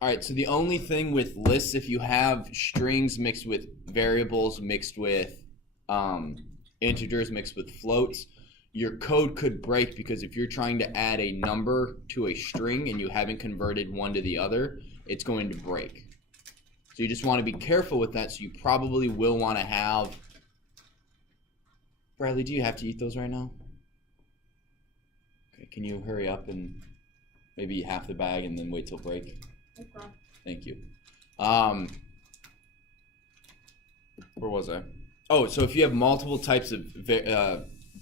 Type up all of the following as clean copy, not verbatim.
All right, so the only thing with lists, if you have strings mixed with variables, mixed with integers, mixed with floats, your code could break because if you're trying to add a number to a string and you haven't converted one to the other, it's going to break. So you just want to be careful with that. So you probably will want to have... Bradley, do you have to eat those right now? Okay, can you hurry up and maybe eat half the bag and then wait till break? Okay. Thank you. Where was I? Oh, so if you have multiple types of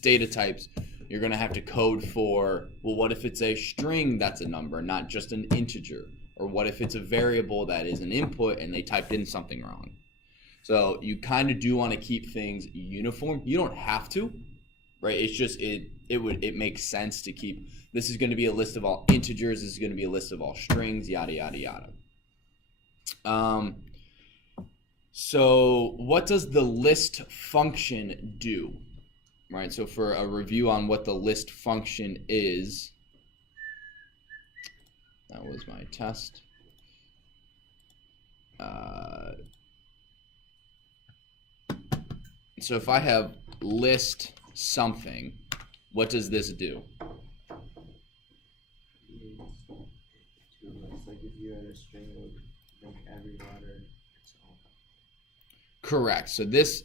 data types, you're going to have to code for, well, what if it's a string that's a number, not just an integer? Or what if it's a variable that is an input and they typed in something wrong? So you kind of do want to keep things uniform. You don't have to, right? It's just it makes sense to keep. This is going to be a list of all integers. This is going to be a list of all strings. Yada yada yada. So what does the list function do? Right. So for a review on what the list function is, that was my test. So if I have list something, what does this do? Like if you had a string, it would make every letter its own. Correct. So this,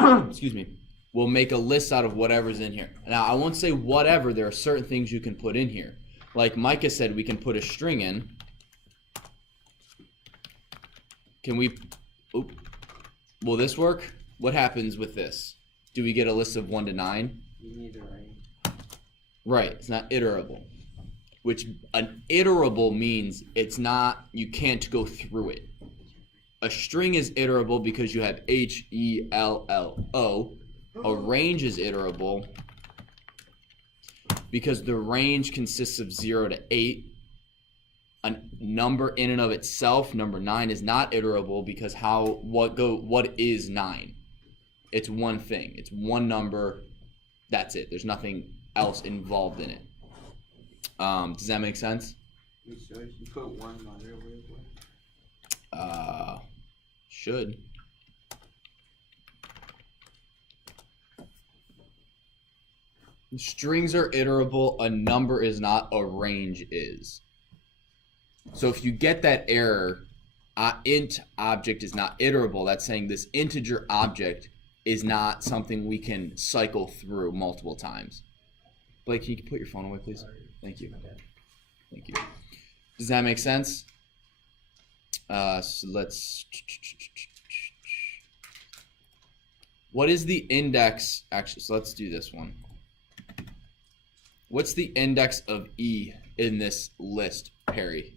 excuse me, will make a list out of whatever's in here. Now, I won't say whatever. There are certain things you can put in here. Like Micah said, we can put a string in. Can we, will this work? What happens with this? Do we get a list of 1 to 9? You need a range. Right, it's not iterable. Which an iterable means it's not, you can't go through it. A string is iterable because you have HELLO. A range is iterable because the range consists of 0 to 8. A number in and of itself, number 9, is not iterable because what is 9? It's one thing. It's one number. That's it. There's nothing else involved in it. Does that make sense? You should. You put one letter with it. Should. Strings are iterable. A number is not. A range is. So if you get that error, int object is not iterable, that's saying this integer object is not something we can cycle through multiple times. Blake, can you put your phone away, please? Thank you. Thank you. Does that make sense? So let's... What is the index? Actually, so let's do this one. What's the index of E in this list, Perry?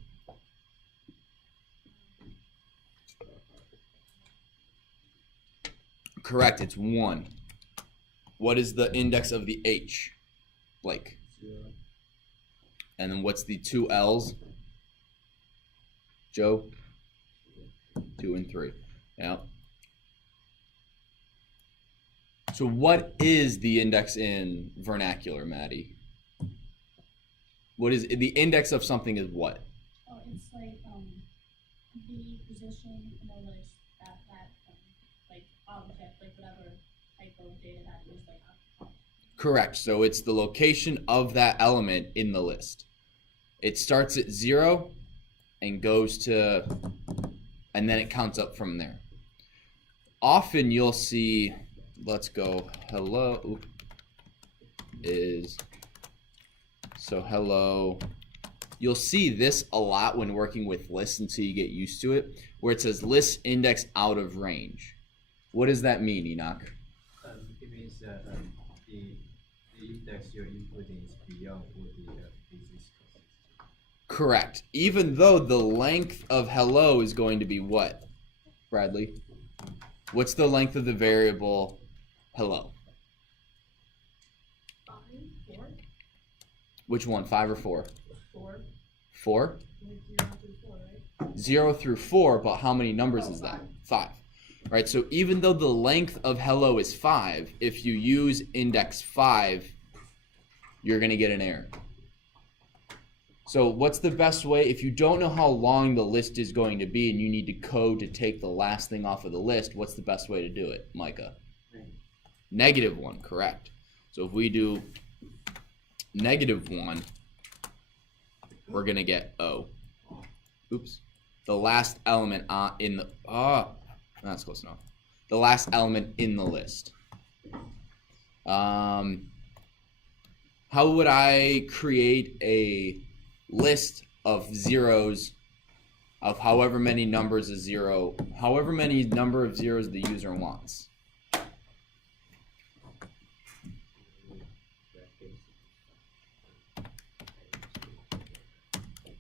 Correct, it's 1. What is the index of the H, Blake? 0. And then what's the 2 L's? Joe? 2 and 3. Yeah. So what is the index in vernacular, Maddie? What is the index of something is what? Oh, it's like the position in the list that like object, like whatever type of data that is like occupied. Correct. So it's the location of that element in the list. It starts at 0 and goes to, and then it counts up from there. Often you'll see, let's go, hello is, so hello. You'll see this a lot when working with lists until you get used to it, where it says list index out of range. What does that mean, Enoch? It means that the index you're inputting is beyond what the basis consists. Correct. Even though the length of hello is going to be what, Bradley? What's the length of the variable hello? 5, 4, Which one, 5 or 4? 4. 4? 0 through 4, right? 0 through 4, but how many numbers is that? 5. Right, so even though the length of hello is 5, if you use index 5, you're going to get an error. So what's the best way if you don't know how long the list is going to be and you need to code to take the last thing off of the list? What's the best way to do it, Micah? -1, correct. So if we do -1, we're gonna get O. Oops. The last element in the that's close enough. The last element in the list. How would I create a list of zeros of however many numbers of zero, however many number of zeros the user wants?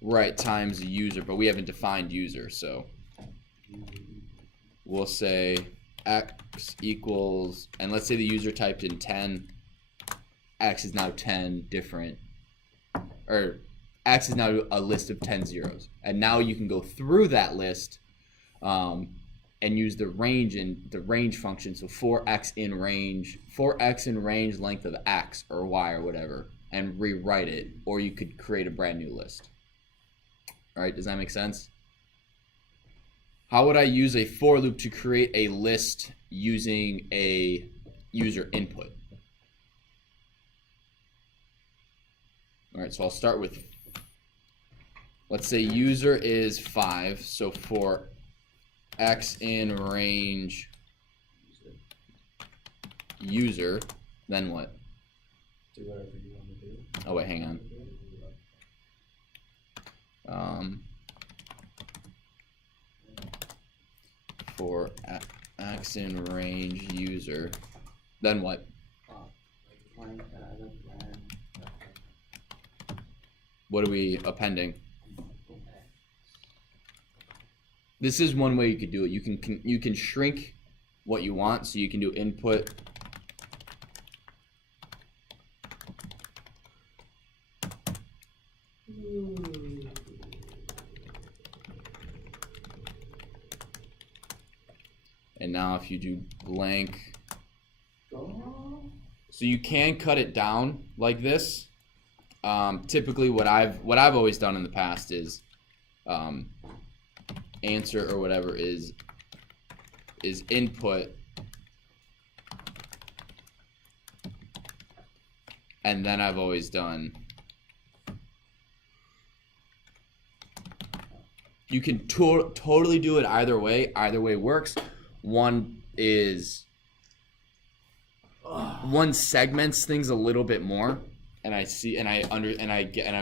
Right, times the user, but we haven't defined user, so we'll say x equals, and let's say the user typed in 10, x is now 10 different, or x is now a list of 10 zeros. And now you can go through that list and use the range function, so for x in range length of x or y or whatever, and rewrite it, or you could create a brand new list. All right, does that make sense? How would I use a for loop to create a list using a user input? All right, so I'll start with, let's say user is 5, so for x in range user, then what? Do whatever you want to do. Oh wait, hang on. For x in range user, then what? What are we appending? This is one way you could do it. You can shrink what you want, so you can do input and now if you do blank, so you can cut it down like this. Typically what I've always done in the past is answer or whatever is input, and then I've always done, you can totally do it either way. Either way works. One segments things a little bit more, and I've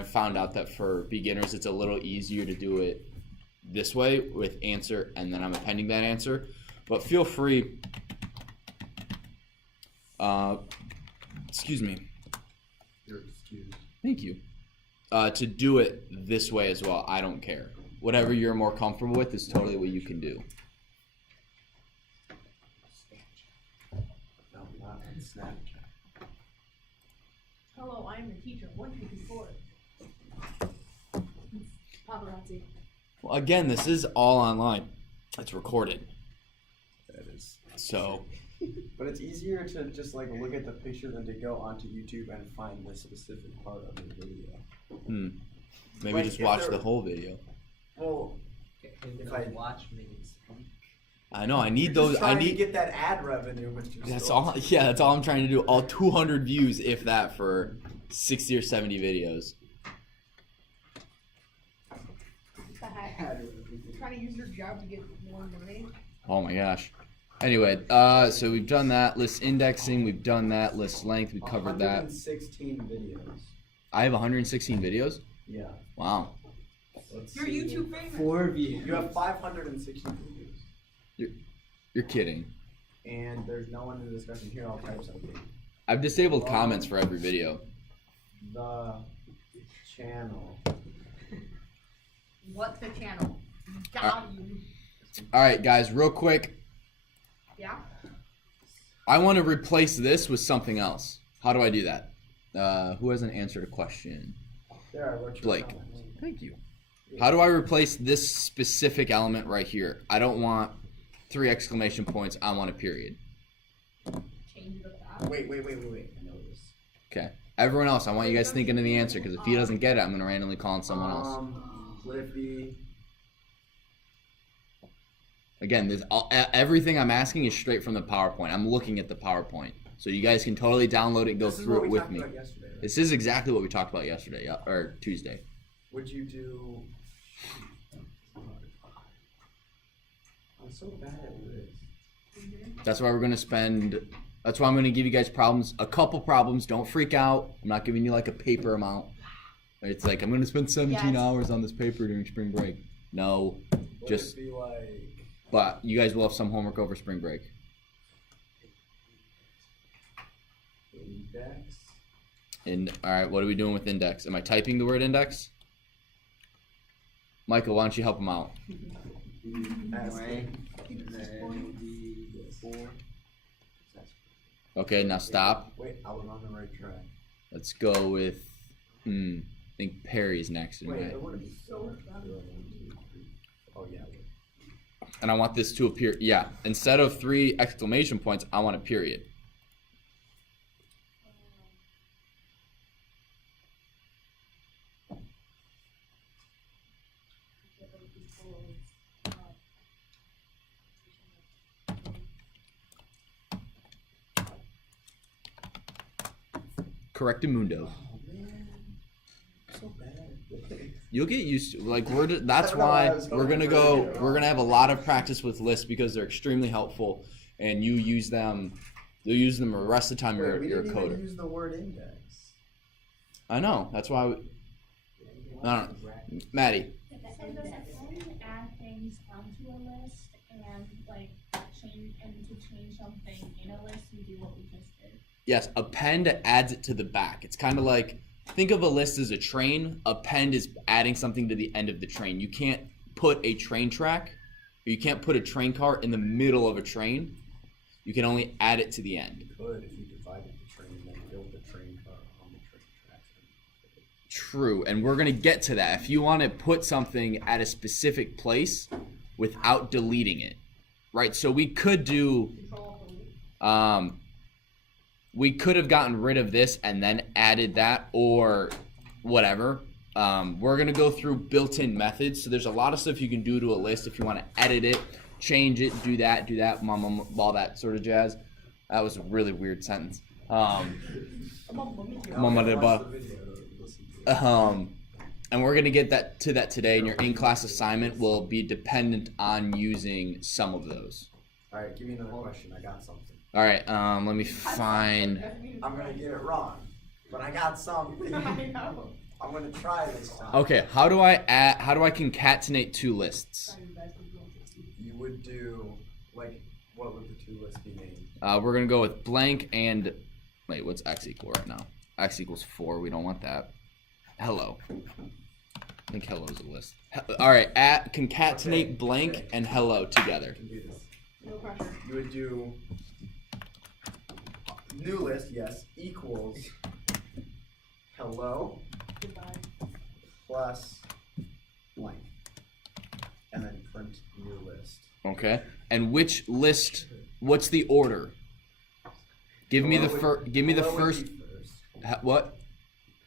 found out that for beginners it's a little easier to do it this way with answer, and then I'm appending that answer. But feel free, excuse me. You're excused. Thank you. To do it this way as well. I don't care. Whatever you're more comfortable with is totally what you can do. No, not on Snapchat. Hello, I am the teacher. 1, 2, 3, 4. Paparazzi. Well, again, this is all online. It's recorded. That is. So. But it's easier to just like look at the picture than to go onto YouTube and find the specific part of the video. Maybe Like, just if watch there- the whole video. Well, If I- I watch minutes. I know. I need you're those. just I trying to need. get that ad revenue with your That's story. all. Yeah, that's all I'm trying to do. All 200 views, if that, for 60 or 70 videos. What the heck? You're trying to use your job to get more money? Oh my gosh. Anyway, so we've done that. List indexing, we've done that. List length, we covered that. 116 videos. I have 116 videos. Yeah. Wow. Let's You're see. YouTube famous. 4 views. You have 560 videos. You're kidding. And there's no one in the discussion here. I'll type something. I've disabled comments for every video. The channel. What's the channel? Got you. All right, guys, real quick. Yeah? I want to replace this with something else. How do I do that? Who hasn't answered a question? There, I wrote your Blake. comment. Thank you. How do I replace this specific element right here? I don't want 3 exclamation points. I want a period. Change it up that. Wait. I know this. Okay. Everyone else, I want you guys thinking of the answer, because if he doesn't get it, I'm gonna randomly call on someone else. Would it be? Again, everything I'm asking is straight from the PowerPoint. I'm looking at the PowerPoint, so you guys can totally download it and go through it with me. Yesterday, right? This is exactly what we talked about yesterday, or Tuesday. Would you do? I'm so bad at this. That's why we're gonna spend. That's why I'm gonna give you guys problems. A couple problems. Don't freak out. I'm not giving you like a paper amount. It's like I'm gonna spend 17 hours on this paper during spring break. No, Would just. it be like? But you guys will have some homework over spring break. Index. And all right, what are we doing with index? Am I typing the word index? Michael, why don't you help him out? Okay, now stop. Wait, I was on the right track. Let's go with. I think Perry's next. Wait, Right? it would be so. Oh yeah. And I want this to appear. Yeah, instead of 3 exclamation points, I want a period. Correctamundo. Oh man, so bad. You'll get used to that's why we're gonna have a lot of practice with lists because they're extremely helpful, and you use them. You'll use them the rest of the time you're a We coder. didn't use the word index. I know. That's why. I don't know. Maddie. So does append add things onto a list and like change to change something in a list and do what we just did? Yes, append adds it to the back. It's kind of like, think of a list as a train. Append is adding something to the end of the train. You can't put a train track, or you can't put a train car in the middle of a train. You can only add it to the end. You could if you divided the train and then built the train car on the train tracks. True, and we're going to get to that. If you want to put something at a specific place without deleting it, right? So we could do, we could have gotten rid of this and then added that or whatever. We're going to go through built-in methods. So there's a lot of stuff you can do to a list if you want to edit it, change it, do that, all that sort of jazz. That was a really weird sentence. And we're going to get to that today, and your in-class assignment will be dependent on using some of those. All right, give me another question. I got something. All right, let me find. I'm gonna get it wrong, but I got something. I know. I'm gonna try this time. Okay, how do I concatenate 2 lists? You would do like, what would the 2 lists be named? We're gonna go with blank and wait, what's x equal right now? X equals 4. We don't want that. Hello. I think hello is a list. All right, concatenate blank and hello together. Can do this. No pressure. You would do new list, yes, equals hello Goodbye. plus blank, and then print new list. Okay. And which list? What's the order? Give me the first. Give me the Hello would first. be first. What?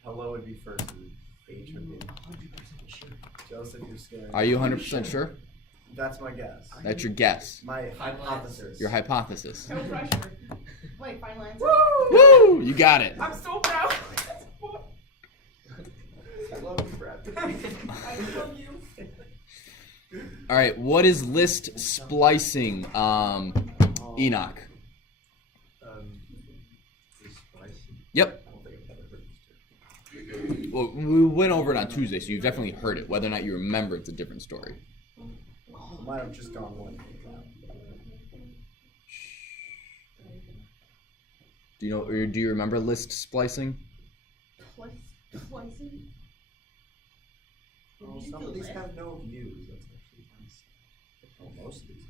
Hello would be first. And H would be. 100% sure. Joseph, you're scared. Are you 100% sure? That's my guess. That's your guess. My hypothesis. Your hypothesis. No pressure. Wait, final answer. Woo! You got it. I'm so proud. I love you, Brad. I love you. All right. What is list splicing? Enoch. Splicing. Yep. I don't think I've ever heard this term. Well, we went over it on Tuesday, so you've definitely heard it. Whether or not you remember, it's a different story. Might have just gone one. Do you know? Or do you remember list splicing? Splicing? Oh, some of these have no views. That's actually nice. Oh, most of these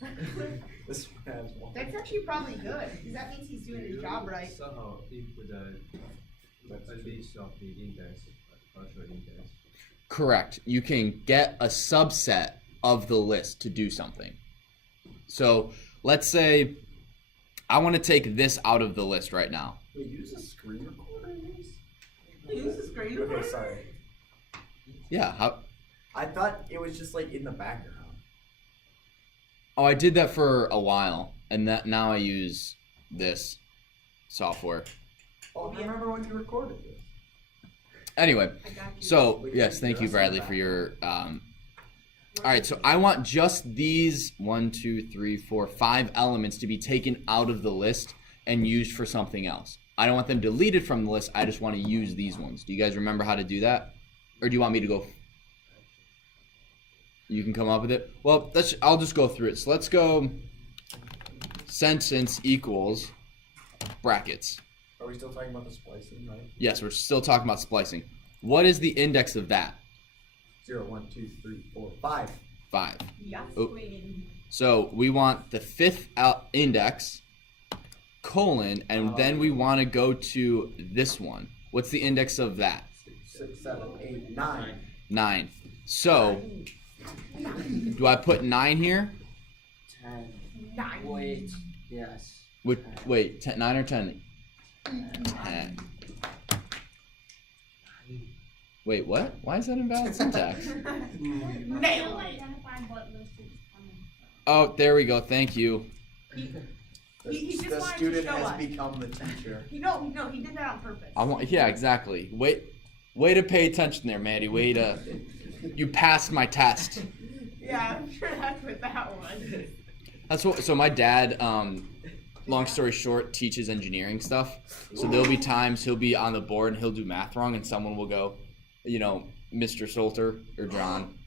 have views. This one has one. That's actually probably good, because that means he's doing his job right. Somehow input a list of the index, partial index. Correct. You can get a subset of the list to do something. So let's say I want to take this out of the list right now. Wait, use a screen recorder? Use the screen. Okay, sorry. Yeah. How? I thought it was just like in the background. Oh, I did that for a while, and that now I use this software. Oh, I remember when you recorded this. Anyway, I got you. so yes, thank you, Bradley, for your. All right, so I want just these 1, 2, 3, 4, 5 elements to be taken out of the list and used for something else. I don't want them deleted from the list. I just want to use these ones. Do you guys remember how to do that, or do you want me to go? You can come up with it. Well, I'll just go through it. So let's go. Sentence equals brackets. Are we still talking about the splicing, right? Yes, we're still talking about splicing. What is the index of that? 0, 1, 2, 3, 4, 5. 5. Yes, Oh. queen. So we want the 5th index, colon, and then we want to go to this one. What's the index of that? 6, 7, 8, 9. 9. So, do I put 9 here? 10. 9. Wait. Yes. Wait, 9 or 10? 10. Wait, what? Why is that invalid syntax? How Nailed to it. identify what list it's coming from. Oh, there we go. Thank you. He just The wanted to student show has us. become the teacher. No, he did that on purpose. Yeah, exactly. Way to pay attention there, Maddie. You passed my test. Yeah, I'm sure that's what that was. So my dad, long story short, teaches engineering stuff. So there'll be times he'll be on the board and he'll do math wrong, and someone will go, Mr. Salter or John,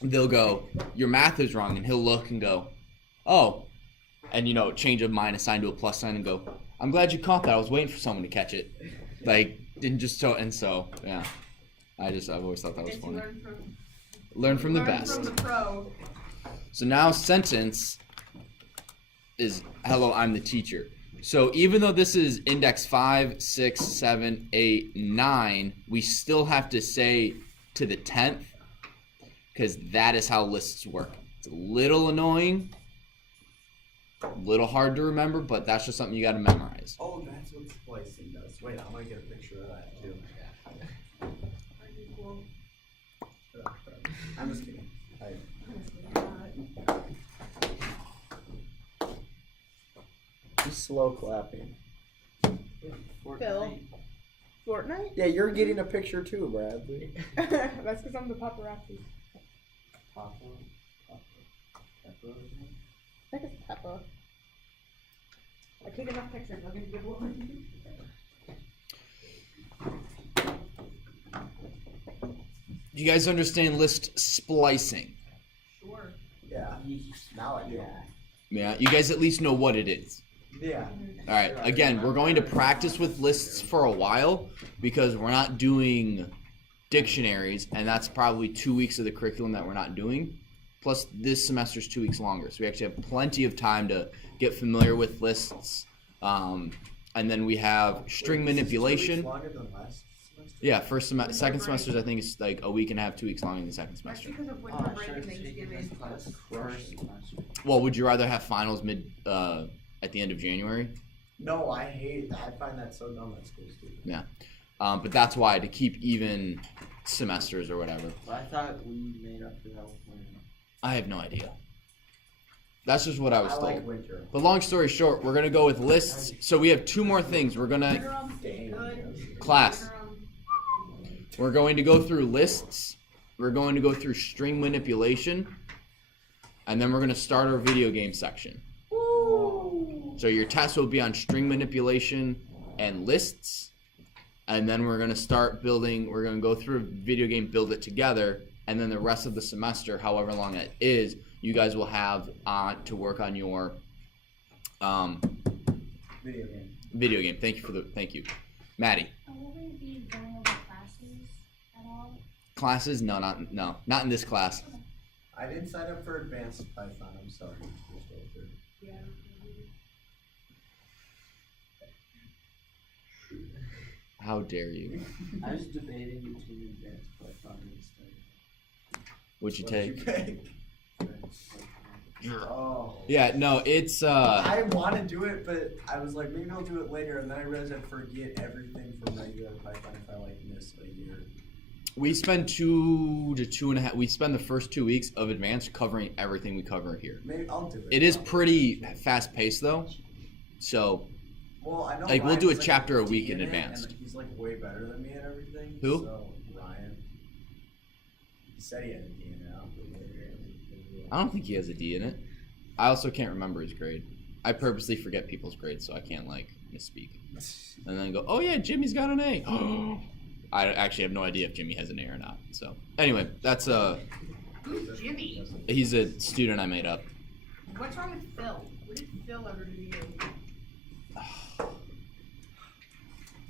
they'll go, your math is wrong, and he'll look and go, oh, and change a minus sign to a plus sign and go, I'm glad you caught that. I was waiting for someone to catch it. So yeah, I've always thought that was Guess you funny. learn Learn from the best. From the pro. So now sentence is hello, I'm the teacher. So even though this is index 5, 6, 7, 8, 9, we still have to say to the 10th because that is how lists work. It's a little annoying, a little hard to remember, but that's just something you got to memorize. Oh, that's what splicing does. Wait, I'm gonna get a picture of that too. I'm just kidding. Just slow clapping. Phil. Fortnite? Yeah, you're getting a picture too, Bradley. That's because I'm the paparazzi. I think it's Peppa. I take enough pictures, I'll get a good one. You guys understand list splicing? Sure. Yeah. Now I do. Yeah, you guys at least know what it is. Yeah. All right, again, we're going to practice with lists for a while because we're not doing dictionaries, and that's probably 2 weeks of the curriculum that we're not doing. Plus, this semester's 2 weeks longer, so we actually have plenty of time to get familiar with lists. And then we have string manipulation. Longer than last semester? Yeah, second semesters I think is like a week and a half, 2 weeks longer than the second That's semester. because of winter break and Thanksgiving. Well, would you rather have finals at the end of January? No, I find that so dumb at schools too. Yeah. But that's why, to keep even semesters or whatever. But I thought we made up for that when. I have no idea. That's just what I was I told. like winter. But long story short, we're gonna go with lists. So we have 2 more things. We're gonna Good. class. We're going to go through lists. We're going to go through string manipulation, and then we're gonna start our video game section. Ooh. So your test will be on string manipulation and lists, and then we're gonna start building. We're gonna go through a video game, build it together, and then the rest of the semester, however long it is, you guys will have to work on your Video game. video game. Thank you, Maddie. Will we be going over classes at all? Classes? No, not in this class. I didn't sign up for advanced Python. I'm sorry. Yeah. How dare you? I was debating between advanced Python and study. What'd you take? Oh. Yeah, no, it's I want to do it, but I was like, maybe I'll do it later, and then I realized I'd forget everything from regular Python if I like miss a year. we spend 2 to 2.5. We spend the first 2 weeks of advanced covering everything we cover here. Maybe I'll do it. It is pretty fast paced though, so Well, I know like, we'll do a Ryan's, like, chapter a D week in it, advanced. And he's like way better than me at everything. Who? So Ryan. He said he had a D in it. I don't think he has a D in it. I also can't remember his grade. I purposely forget people's grades so I can't like misspeak. And then go, oh yeah, Jimmy's got an A. I actually have no idea if Jimmy has an A or not. So anyway, that's Who's Jimmy? he's a student I made up. What's wrong with Phil? What did Phil ever do to you?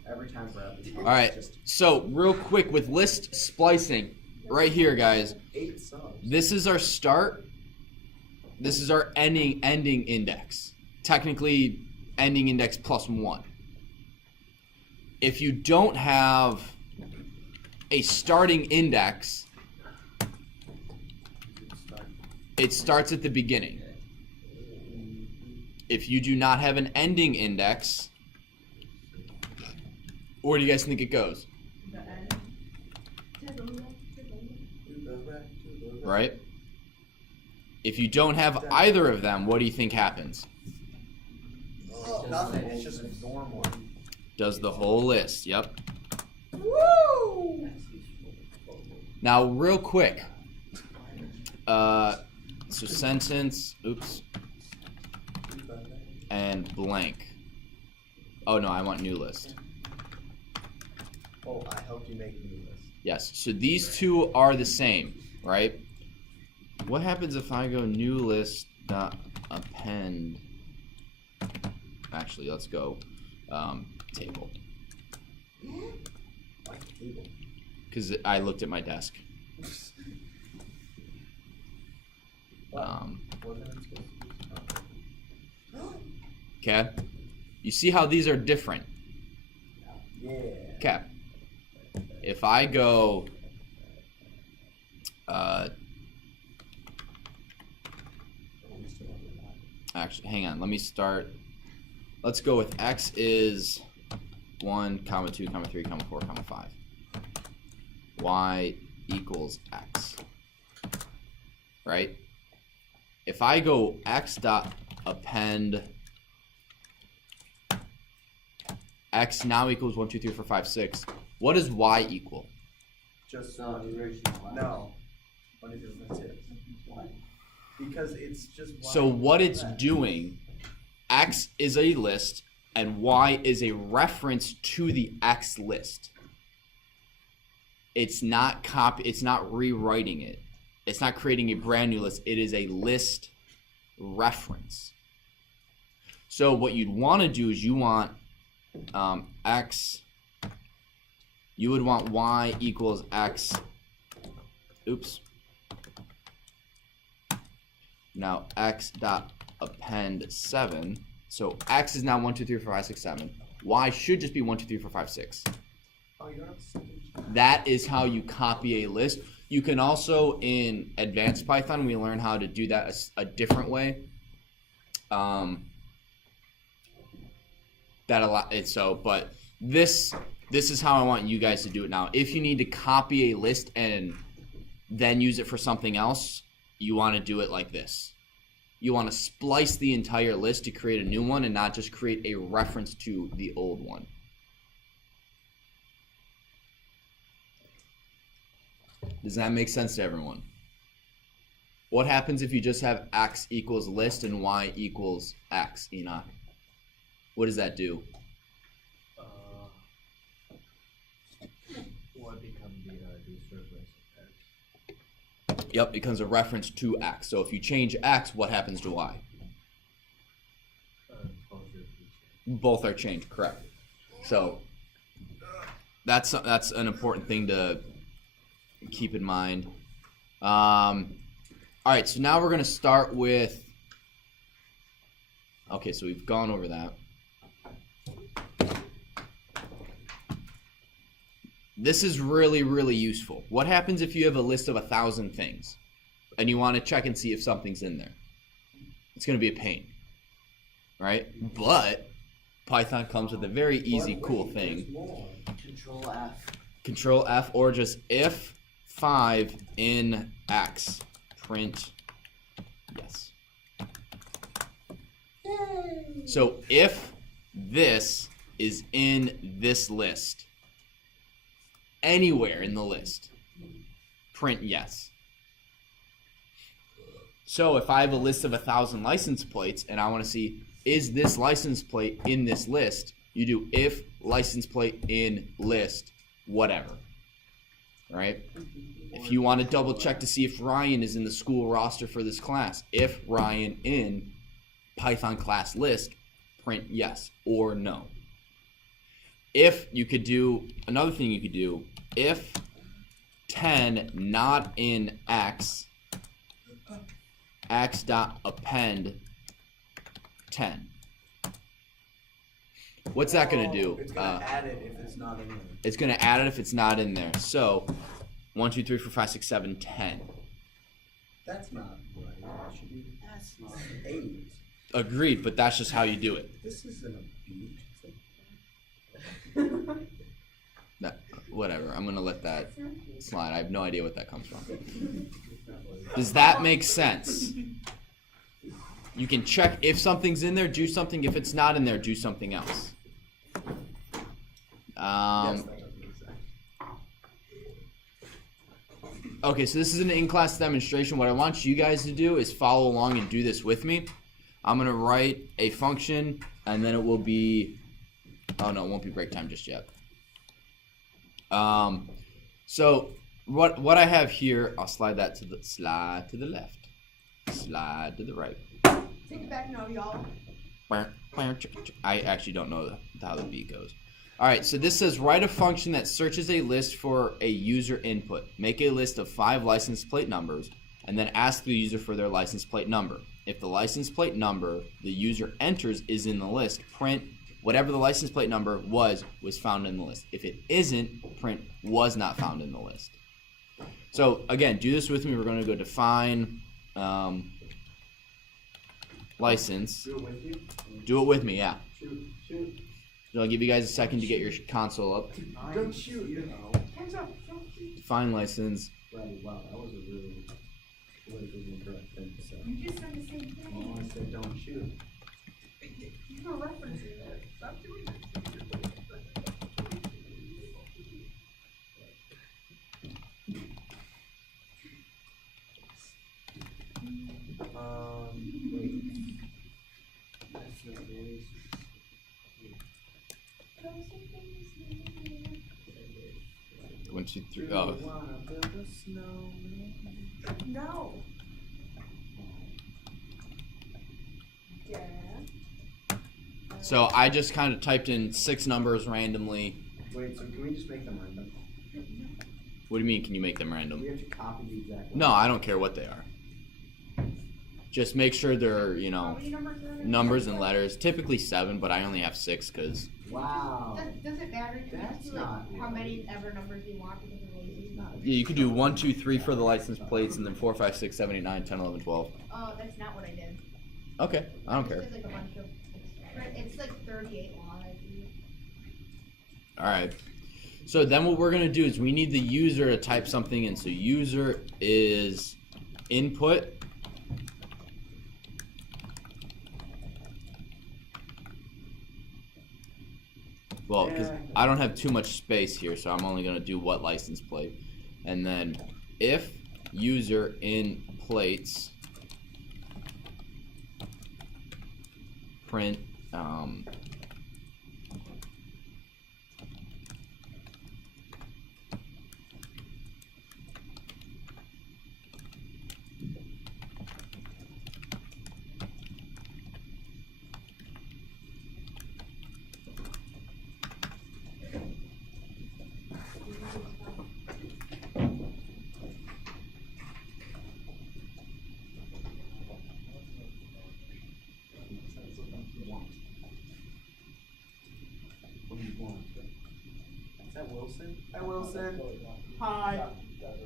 Every time Bradley. All right, so real quick with list splicing, right here, guys. 8 subs. This is our start. This is our ending index. Technically, ending index plus 1. If you don't have a starting index, it starts at the beginning. If you do not have an ending index, where do you guys think it goes? The end. Right? If you don't have either of them, what do you think happens? Oh, nothing. It's just normal. Does the whole list. Yep. Woo! Now, real quick. So sentence, oops, and blank. Oh no, I want new list. Oh, I helped you make a new list. Yes, so these two are the same, right? What happens if I go new list dot append? Actually, let's go table. Why table? Because I looked at my desk. Okay. You see how these are different? Yeah. Okay. If I go actually, hang on, let me start. Let's go with x is 1, 2, 3, 4, 5. Y equals x. Right? If I go x dot append x now equals 1, 2, 3, 4, 5, 6, what does y equal? Just No, duration. no. What if it's it? Because it's just. So what it's doing, x is a list and y is a reference to the x list. It's not it's not rewriting it. It's not creating a brand new list. It is a list reference. So what you'd want to do is you want x, you would want y equals x. Oops. Now x dot append 7. So x is now 1, 2, 3, 4, 5, 6, 7. Y should just be 1, 2, 3, 4, 5, 6. Oh, you don't have to. That is how you copy a list. You can also, in advanced Python, we learn how to do that a different way. But this is how I want you guys to do it now. If you need to copy a list and then use it for something else, you want to do it like this. You want to splice the entire list to create a new one and not just create a reference to the old one. Does that make sense to everyone? What happens if you just have x equals list and y equals x, Enoch? What does that do? What become the reference? Yep, it becomes a reference to x. So if you change x, what happens to y? Both are changed, correct. So that's an important thing to keep in mind. All right, so now we're going to start with. Okay, so we've gone over that. This is really, really useful. What happens if you have a list of 1,000 things and you want to check and see if something's in there? it's going to be a pain, right? But Python comes with a very easy, cool thing. Control F. Control F, or just if 5 in X, print yes. Yay. So if this is in this list, anywhere in the list, print yes. So if I have a list of 1,000 license plates and I want to see, is this license plate in this list? You do if license plate in list, whatever, right? If you want to double check to see if Ryan is in the school roster for this class, if Ryan in Python class list, print yes or no. If you could do, another thing you could do, if 10 not in X, X dot append 10. What's that going to do? It's going to add it if it's not in there. It's going to add it if it's not in there. So 1, 2, 3, 4, 5, 6, 7, 10. That's not right. That should be. That's not 8. Agreed, but that's just how you do it. This isn't a beach. No, whatever. I'm going to let that slide. I have no idea what that comes from. Does that make sense? You can check if something's in there, do something. If it's not in there, do something else. Yes, that doesn't make sense. Okay, so this is an in-class demonstration. What I want you guys to do is follow along and do this with me. I'm going to write a function, and then it will be... Oh, no, it won't be break time just yet. So what I have here, I'll slide that to the left, slide to the right. Take it back now, y'all. I actually don't know how the beat goes. All right, so this says write a function that searches a list for a user input. Make a list of 5 license plate numbers, and then ask the user for their license plate number. If the license plate number the user enters is in the list, print whatever the license plate number was found in the list. If it isn't, print was not found in the list. So again, do this with me. We're going to go define license. Do it with you? Do it with me, yeah. Shoot. So I'll give you guys a second to get your console up. Don't shoot, you know. Hands up. Define license. Right, wow, that was a really politically incorrect thing to say. You just said the same Well, thing. I said don't shoot. You were referencing that. Stop doing that. Wait. That's not really... 1, 2, 3. Do Oh, you wanna build a snowman? No. Yeah. so I just kind of typed in 6 numbers randomly. Wait, so can we just make them random? What do you mean? Can you make them Do random? we have to copy the exact No, I don't care what they are. Just make sure they're, you How know, many numbers are there? numbers and letters. Typically 7, but I only have 6 because Wow. Does it matter? You can That's just do, like, not how right. many ever numbers you want because of lazy. yeah, you could do 1, 2, 3 for the license plates, and then 4, 5, 6, 7, 8, 9, 10, 11, 12. Oh, that's not what I did. Okay, I don't care. It's like a bunch of. It's like 38 long. I think. All right. So then what we're gonna do is we need the user to type something in. So user is input. Well, because I don't have too much space here, so I'm only gonna do what license plate, and then if user in plates print What do you want? Is that Wilson? Hi, Wilson. Hi. That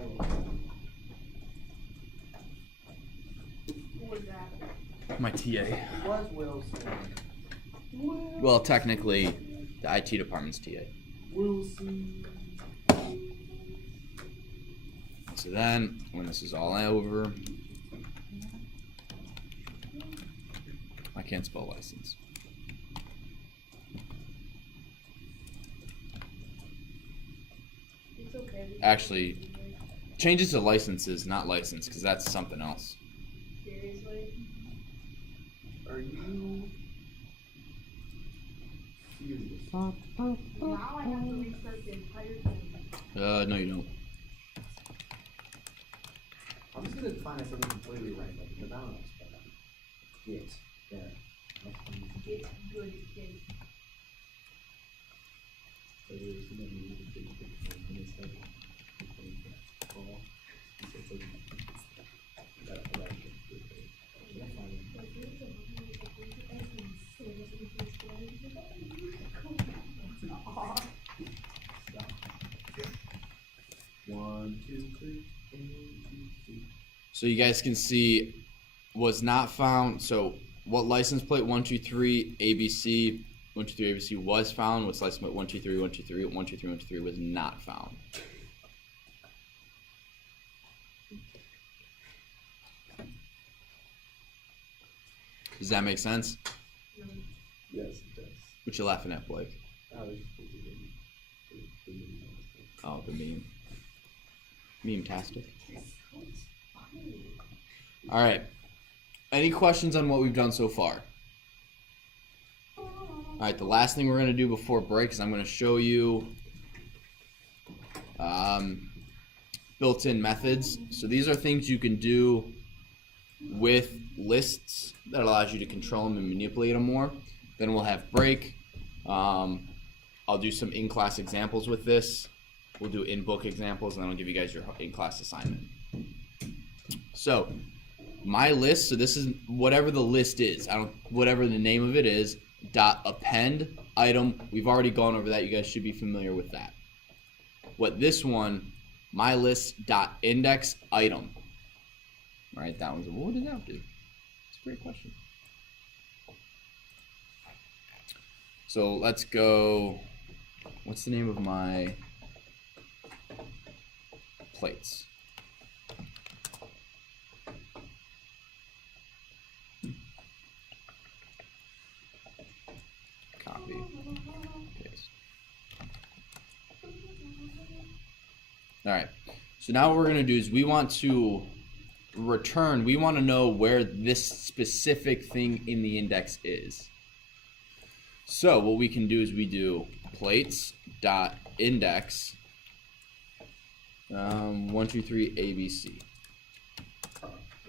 Wilson. My TA. It was Wilson. Well, technically, the IT department's TA. Wilson. So then, when this is all over, I can't spell license. It's okay. Actually, change it to licenses, not license, because that's something else. Seriously? Are you serious? Now I have to restart the entire thing. No, you don't. I'm just gonna find something completely random, but I don't know. Yes. Yeah. It's good, kid. One, two, three, A, B, C. So you guys can see, was not found. So what license plate 123 ABC 123 ABC was found? What's license plate 123 123 123 123 was not found? Does that make sense? Yes, it does. What you laughing at, Blake? I was just thinking. Oh, the meme. Meme-tastic. All right. Any questions on what we've done so far? All right, the last thing we're going to do before break is I'm going to show you built-in methods. So these are things you can do with lists that allows you to control them and manipulate them more. Then we'll have break. I'll do some in-class examples with this. We'll do in-book examples, and then I'll give you guys your in-class assignment. So, my list, so this is whatever the list is. Whatever the name of it is, dot append item. We've already gone over that. You guys should be familiar with that. What this one, my list dot index item. All right, that one's, what did that do? It's a great question. So let's go, what's the name of my plates? Copy, paste. All right, so now what we're gonna do is we want to return, we want to know where this specific thing in the index is. So what we can do is we do plates dot index 123 ABC.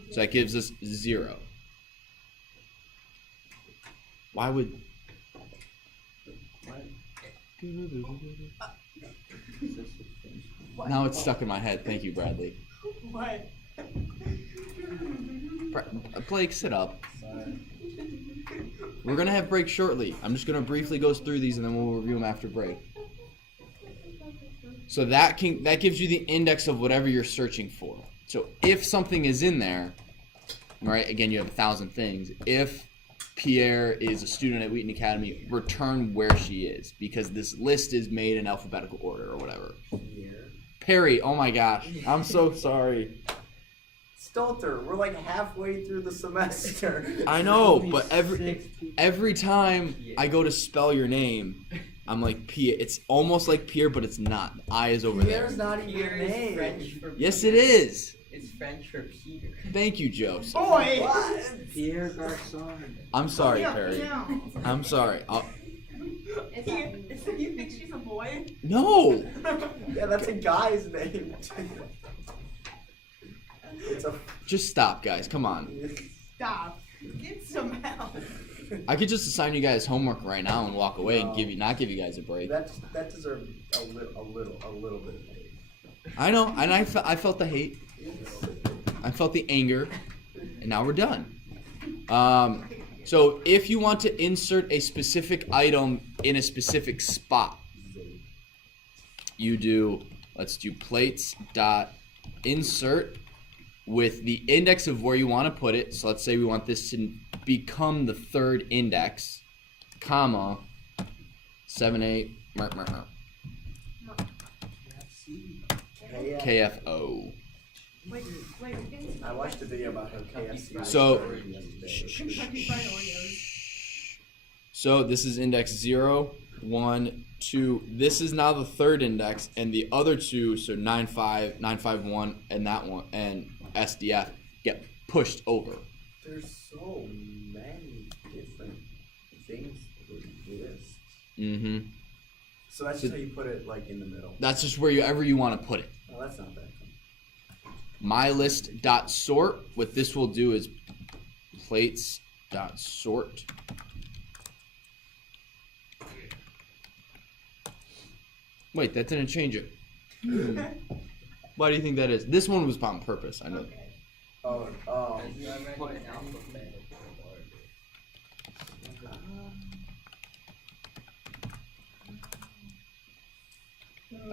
So that gives us 0. Why would now it's stuck in my head. Thank you, Bradley. What? Blake, sit up. Sorry. We're gonna have break shortly. I'm just gonna briefly go through these and then we'll review them after break. So that gives you the index of whatever you're searching for. So if something is in there, right? Again, you have 1,000 things. If Pierre is a student at Wheaton Academy, return where she is because this list is made in alphabetical order or whatever. Perry, oh my gosh, I'm so sorry. Stelter, we're like halfway through the semester. I know, but every time I go to spell your name, I'm like Pierre. It's almost like Pierre, but it's not. The I is over Pierre's there. not even your name. French for Yes, it is. It's French for Peter. Thank you, Joe. Boy! What? Pierre Garçon. I'm sorry, Perry. I'm sorry. You think she's a boy? No. Yeah, that's a guy's name. It's a. Just stop, guys. Come on. Stop. Get some help. I could just assign you guys homework right now and walk away and not give you guys a break. That deserves a little bit of hate. I know, and I felt the hate. I felt the anger, and now we're done. So if you want to insert a specific item in a specific spot, you do, let's do plates dot insert with the index of where you want to put it. So let's say we want this to become the third index, comma, 7, 8, KFO. Wait, we can. I watched a video about how KFC. So, so this is index 0, 1, 2. This is now the third index, and the other two, so 9.5, 9.5.1, and that one, and SDF get pushed over. There's so many different things with lists. Mm-hmm. So that's just how you put it, like, in the middle. That's just wherever you want to put it. Oh, that's not bad. MyList.sort. What this will do is plates.sort. Wait, that didn't change it. Why do you think that is? This one was on purpose. I know. Okay. Oh.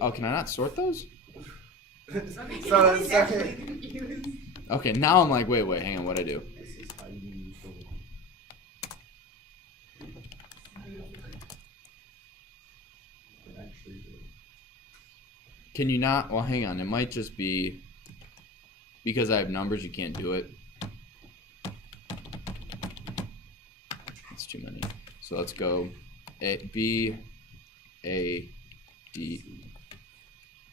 Oh, can I not sort those? So He's it's actually confused. Okay, now I'm like, wait, hang on, what'd I do? This is how you usually actually do it. Can you not? Well, hang on. It might just be because I have numbers. You can't do it. It's too many. So let's go B, A, D,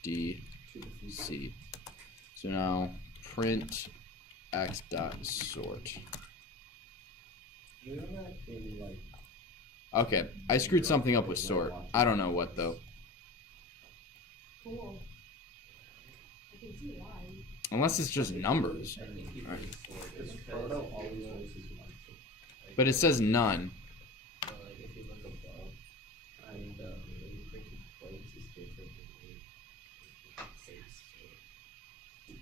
D, C. So now print x dot sort. You know that in like Okay, I screwed something up with sort. I don't know what though. Cool. I can see why. Unless it's just numbers. this photo always uses one. But it says none. If you look above, and when you click the plates, it's different.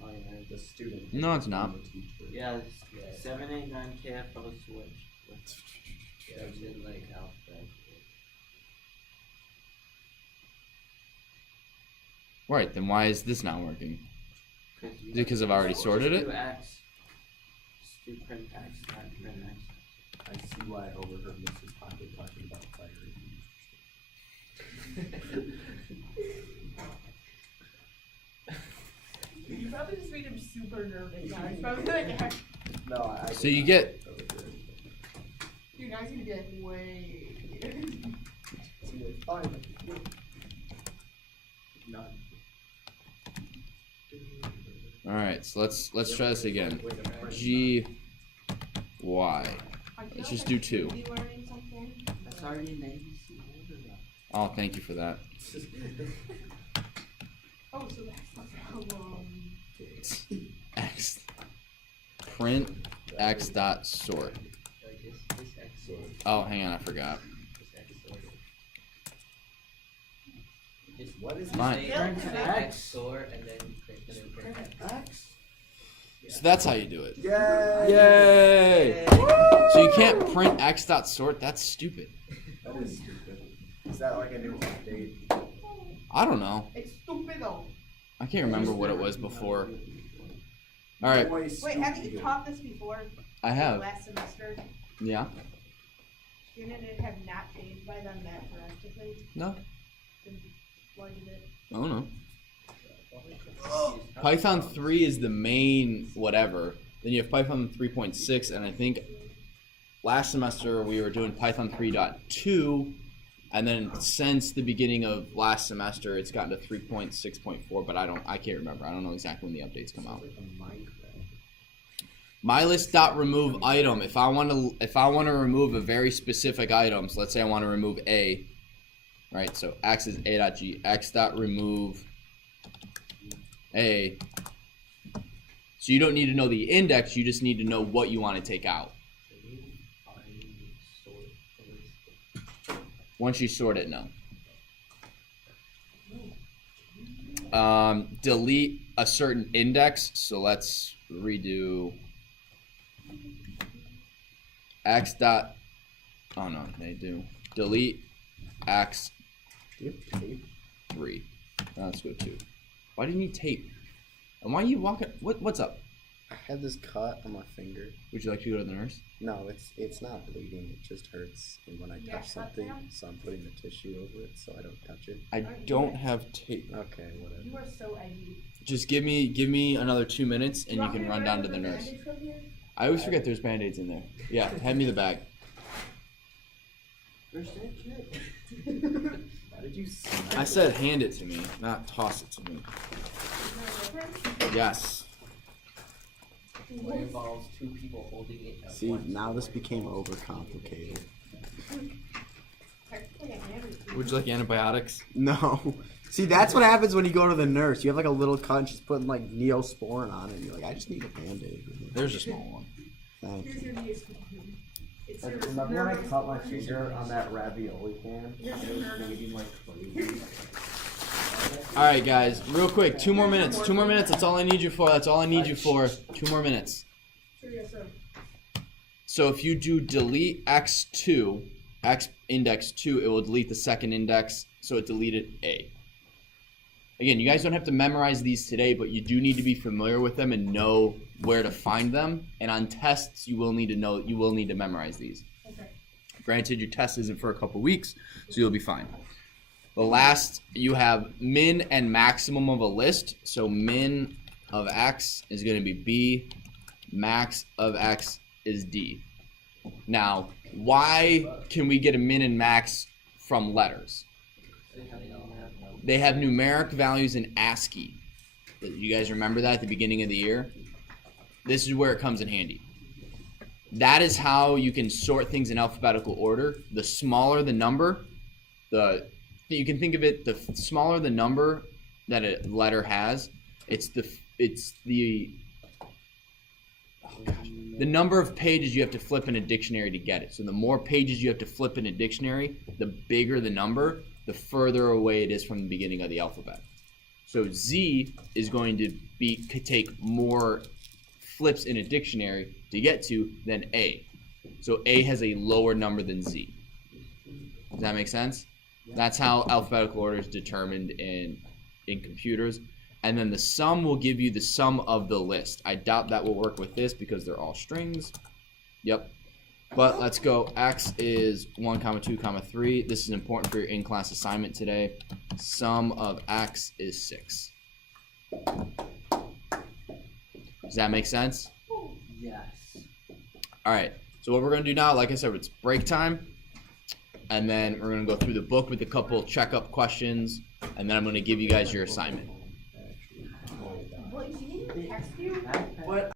Oh yeah, the student. No, it's not. The teacher. Yeah, Yeah. 789 KFO switch. Yeah, it's in like alphabet. Right, then why is this not working? Is it because I've already sorted it? Do X. Just do print X, not print X. I see why I overheard Mrs. Pocket talking about fire. You probably just made him super nervous now. He's probably like, No, I. So you get dude, now he's gonna be like, wait. None. Alright, so let's try this again. G Y. Let's just do 2. Are you learning something? That's already an ABC order now. Oh, thank you for that. Oh, so that's not how X print x dot sort. Like this X sort, Oh, hang on, I forgot. this X sort. Just What is Mine. Print X X. sort and then you click and then print X. X? So that's how you do it. Yay! Yay! So you can't print x dot sort. That's stupid. That is stupid. Is that like a new update? I don't know. It's stupid though. I can't remember what it was before. All right, Always Wait, have you stupid. taught this before? I have. Last semester? Yeah. Didn't it have not changed by them that drastically? No. Then why did it? I don't know. Python 3 is the main whatever. Then you have Python 3.6, and I think last semester we were doing Python 3.2, and then since the beginning of last semester it's gotten to 3.6.4, but I can't remember. I don't know exactly when the updates come out. Like a Minecraft. MyList.remove item. If I want to remove a very specific item, so let's say I want to remove A, right? So x is a.g, x.remove A. So you don't need to know the index, you just need to know what you want to take out. Once you sort it, no. Delete a certain index, so let's redo x dot, oh no, they do. Delete x Do you have tape? 3. Now let's go 2. Why do you need tape? And why are you walking? What's up? I had this cut on my finger. Would you like to go to the nurse? No, it's not bleeding. It just hurts when I touch something. So I'm putting the tissue over it so I don't touch it. I don't have tape. Okay, whatever. You are so eggy. Just give me another 2 minutes and you can run down to the nurse. I always forget there's band-aids in there. Yeah, hand me the bag. Where's that kid? Why did you smack I said hand it to me, not toss it to me. Yes. What involves two people holding it at See, once. now this became overcomplicated. Would you like antibiotics? No. See, that's what happens when you go to the nurse. You have like a little cut and she's putting like Neosporin on it and you're like, I just need a band-aid. There's a small one. Thank Here's you. your news. It's your Remember when I nervous- cut my finger on that ravioli can? Here's It your was nervous- bleeding like crazy. Alright guys, real quick, 2 more minutes. 2 more minutes, that's all I need you for. That's all I need you for. 2 more minutes. Sure, yes, sir. So if you do delete x2, x index 2, it will delete the second index, so it deleted A. Again, you guys don't have to memorize these today, but you do need to be familiar with them and know where to find them. And on tests, you will need to memorize these. Okay. Granted, your test isn't for a couple weeks, so you'll be fine. The last, you have min and maximum of a list. So min of x is going to be B, max of x is D. Now, why can we get a min and max from letters? They have numeric values in ASCII. You guys remember that at the beginning of the year? This is where it comes in handy. That is how you can sort things in alphabetical order. The smaller the number, you can think of it, the smaller the number that a letter has, it's the number of pages you have to flip in a dictionary to get it. So the more pages you have to flip in a dictionary, the bigger the number, the further away it is from the beginning of the alphabet. So Z is going to take more flips in a dictionary to get to than A. So A has a lower number than Z. Does that make sense? That's how alphabetical order is determined in computers. And then the sum will give you the sum of the list. I doubt that will work with this because they're all strings. Yep. But let's go. X is 1, 2, 3. This is important for your in-class assignment today. Sum of X is 6. Does that make sense? Yes. All right. So what we're going to do now, like I said, it's break time. And then we're going to go through the book with a couple checkup questions. And then I'm going to give you guys your assignment. What, you didn't text you? What?